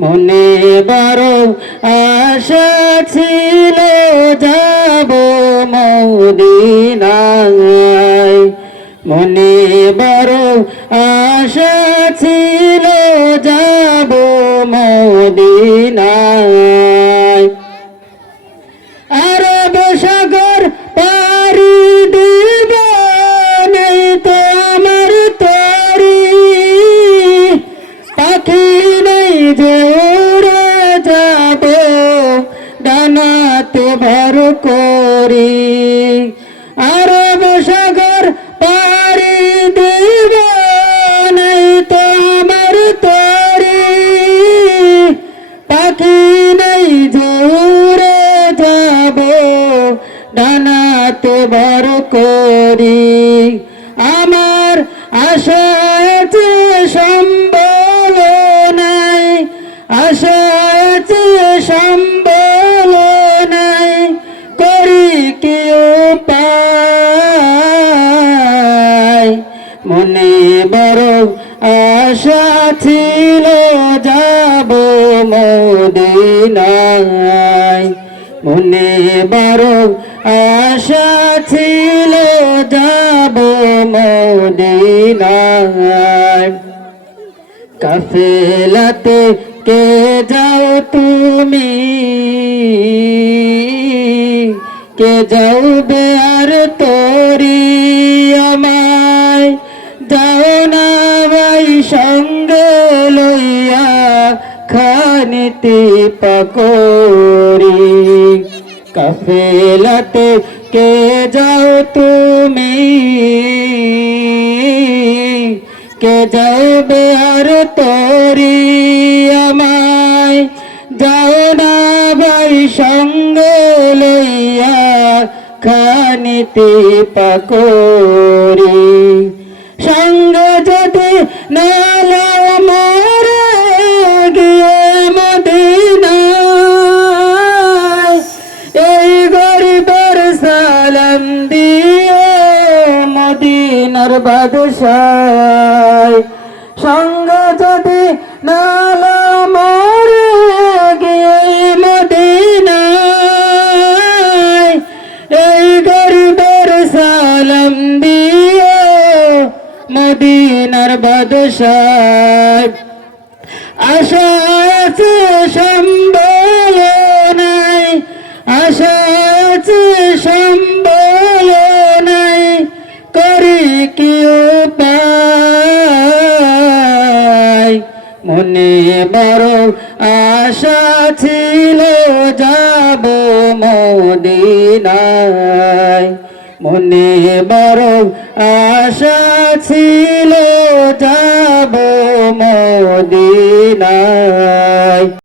মনে বড় আশা ছিল যাব মদিনায়। মনে বড় আশা ছিল যাব মদিনায়। আরব সাগর পাড়ি দিব নেই তো আমার তরি, পাখি নেই যে উড়ে যাব ডানাতে ভর করি। আরব সাগর পাড়ি দিব নেই তো আমার তরি, পাখি নেই যে উড়ে যাব ডানাতে ভর করি। আমার আশা আছে সম্বল নাই, আশা আছে সম্বল নাই, করি কি উপায়। মনে বড় আশা ছিল যাব মদিনায়। মনে বড় আশা ছিল যাব মদিনায়। কাফেলাতে কে যাও তুমি, কে যাওবে আর তোরি আমায়। যাও না ভাই সঙ্গে লইয়া খানিতে পাকড়ি। কাফেলাতে কে যাও তুমি, কে যাবে আর তোরি আমায়। যাও না ভাই সঙ্গে লইয়া খানিতে পাকড়ি। সঙ্গে যদি নালা মরে গিয়ে মদিনায়, এই গরিবের সালাম দিয়ে মদিনার বাদশায়। সঙ্গে যদি নালা মরে গিয়ে মদিনায়, এই গরিবের সালাম দিয়ে মদিনার বাদশায়। আশা আছে সম্বল নাই, আশা আছে সম্বল নাই, করি কি উপায়। মনে বড় আশা ছিল যাব মদিনায়। মনে বড় আশা ছিল যাব মদিনায়।